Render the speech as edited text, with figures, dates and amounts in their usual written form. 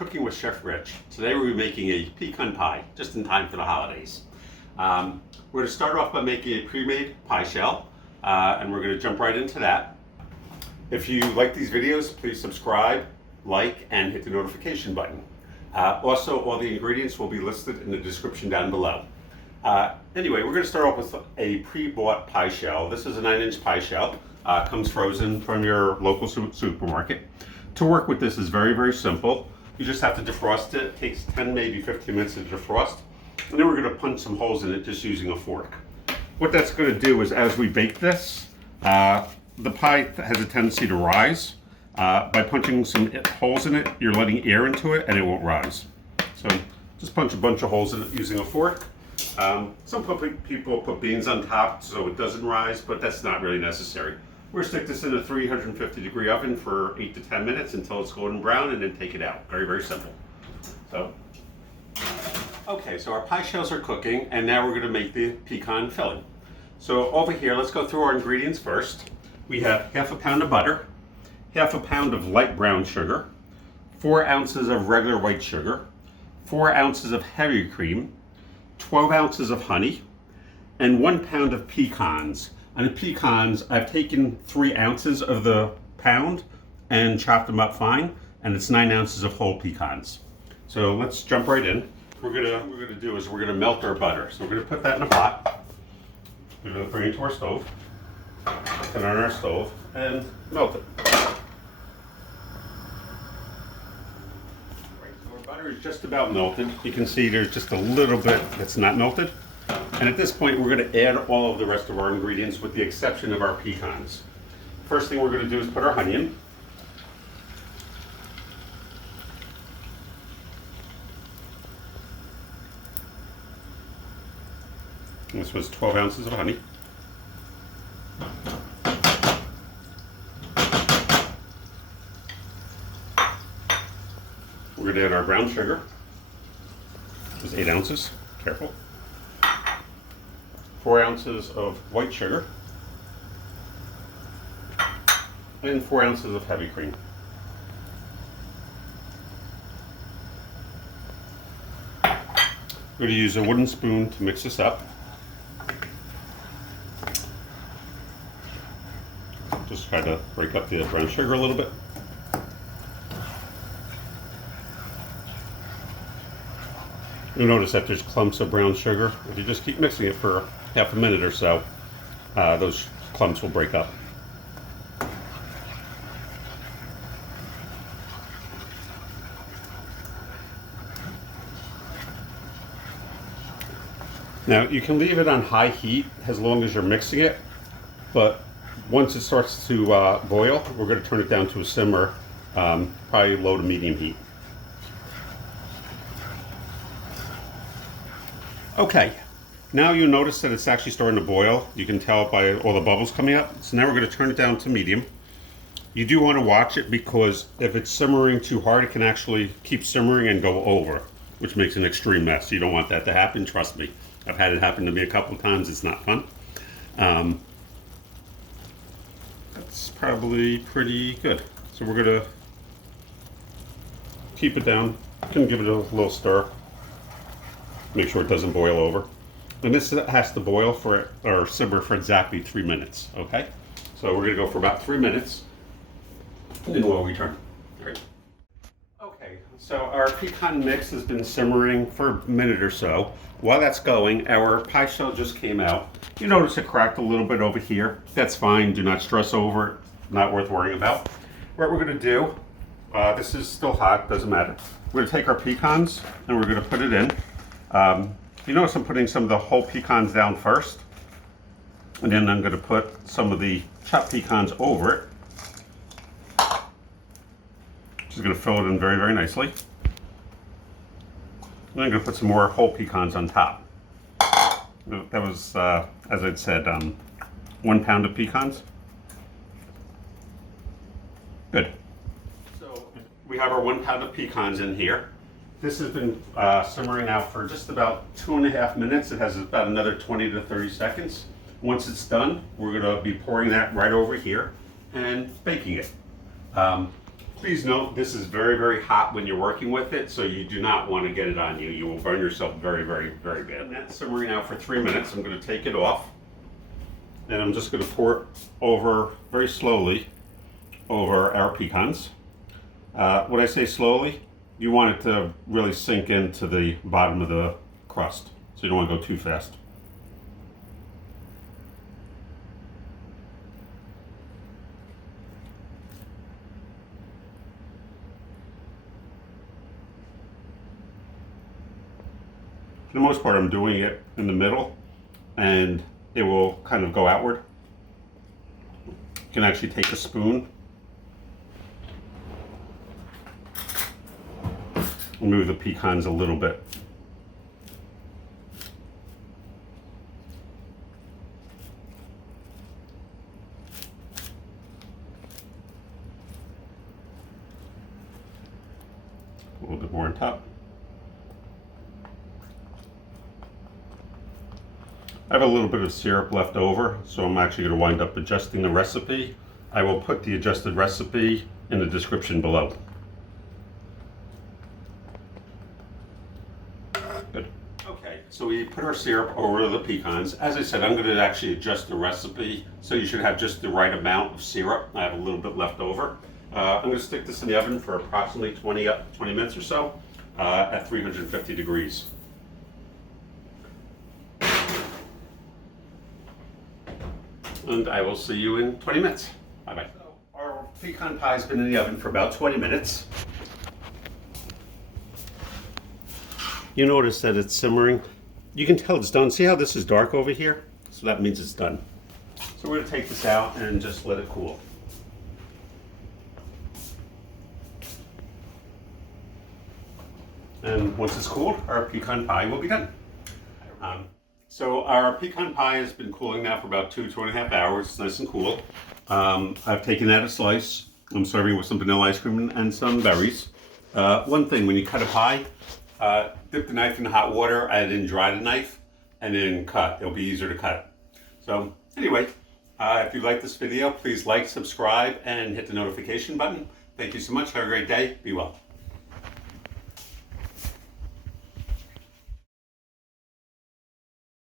Cooking with Chef Rich. Today we'll be making a pecan pie, just in time for the holidays. We're going to start off by making a pre-made pie shell, and we're going to jump right into that. If you like these videos, please subscribe, like, and hit the notification button. Also, all the ingredients will be listed in the description down below. Anyway, we're going to start off with a pre-bought pie shell. This is a 9-inch pie shell. Comes frozen from your local supermarket. To work with this is very, very simple. You just have to defrost it. It takes 10, maybe 15 minutes to defrost. And then we're going to punch some holes in it just using a fork. What that's going to do is, as we bake this, the pie has a tendency to rise. By punching some holes in it, you're letting air into it and it won't rise. So just punch a bunch of holes in it using a fork. Some people put beans on top so it doesn't rise, but that's not really necessary. We're going to stick this in a 350-degree oven for 8 to 10 minutes until it's golden brown, and then take it out. Very, very simple. Okay, so our pie shells are cooking, and now we're going to make the pecan filling. So over here, let's go through our ingredients first. We have half a pound of butter, half a pound of light brown sugar, 4 ounces of regular white sugar, 4 ounces of heavy cream, 12 ounces of honey, and 1 pound of pecans. On the pecans, I've taken 3 ounces of the pound and chopped them up fine, and it's 9 ounces of whole pecans. So let's jump right in. What we're gonna do is we're gonna melt our butter. So we're gonna put that in a pot. We're gonna bring it to our stove, put it on our stove, and melt it. Right, so our butter is just about melted. You can see there's just a little bit that's not melted. And at this point, we're going to add all of the rest of our ingredients with the exception of our pecans. First thing we're going to do is put our honey in. This was 12 ounces of honey. We're going to add our brown sugar. It was 8 ounces. Careful. 4 ounces of white sugar, and 4 ounces of heavy cream. We're going to use a wooden spoon to mix this up. Just try to break up the brown sugar a little bit. You'll notice that there's clumps of brown sugar. If you just keep mixing it for half a minute or so, those clumps will break up. Now you can leave it on high heat as long as you're mixing it, but once it starts to boil, we're going to turn it down to a simmer, probably low to medium heat. Okay, now you notice that it's actually starting to boil. You can tell by all the bubbles coming up. So now we're going to turn it down to medium. You do want to watch it because if it's simmering too hard, it can actually keep simmering and go over, which makes an extreme mess. You don't want that to happen, trust me. I've had it happen to me a couple of times. It's not fun. That's probably pretty good. So we're going to keep it down. Can give it a little stir. Make sure it doesn't boil over. And this has to boil for, or simmer for exactly 3 minutes, okay? So we're gonna go for about 3 minutes, and then we'll return. Great. Okay, so our pecan mix has been simmering for a minute or so. While that's going, our pie shell just came out. You notice it cracked a little bit over here. That's fine, do not stress over it, not worth worrying about. What we're gonna do, this is still hot, doesn't matter. We're gonna take our pecans and we're gonna put it in. You notice I'm putting some of the whole pecans down first, and then I'm going to put some of the chopped pecans over it. Which is going to fill it in very, very nicely. And then I'm going to put some more whole pecans on top. That was, as I'd said, 1 pound of pecans. Good. So we have our 1 pound of pecans in here. This has been simmering now for just about 2.5 minutes. It has about another 20 to 30 seconds. Once it's done, we're going to be pouring that right over here and baking it. Please note, this is very, very hot when you're working with it, so you do not want to get it on you. You will burn yourself very, very, very bad. That's simmering now for 3 minutes. I'm going to take it off, and I'm just going to pour it over very slowly over our pecans. When I say slowly, you want it to really sink into the bottom of the crust, so you don't want to go too fast. For the most part, I'm doing it in the middle, and it will kind of go outward. You can actually take a spoon and move the pecans a little bit. A little bit more on top. I have a little bit of syrup left over, so I'm actually going to wind up adjusting the recipe. I will put the adjusted recipe in the description below. Good. Okay, so we put our syrup over the pecans. As I said, I'm going to actually adjust the recipe, so you should have just the right amount of syrup. I have a little bit left over. I'm going to stick this in the oven for approximately 20 minutes or so at 350 degrees. And I will see you in 20 minutes. Bye-bye. So our pecan pie has been in the oven for about 20 minutes. You notice that it's simmering. You can tell it's done. See how this is dark over here? So that means it's done. So we're going to take this out and just let it cool. And once it's cooled, our pecan pie will be done. So our pecan pie has been cooling now for about 2.5 hours. It's nice and cool. I've taken out a slice. I'm serving with some vanilla ice cream and some berries. One thing, when you cut a pie, dip the knife in hot water and then dry the knife and then cut. It'll be easier to cut. So anyway, if you like this video, please like, subscribe, and hit the notification button. Thank you so much. Have a great day. Be well.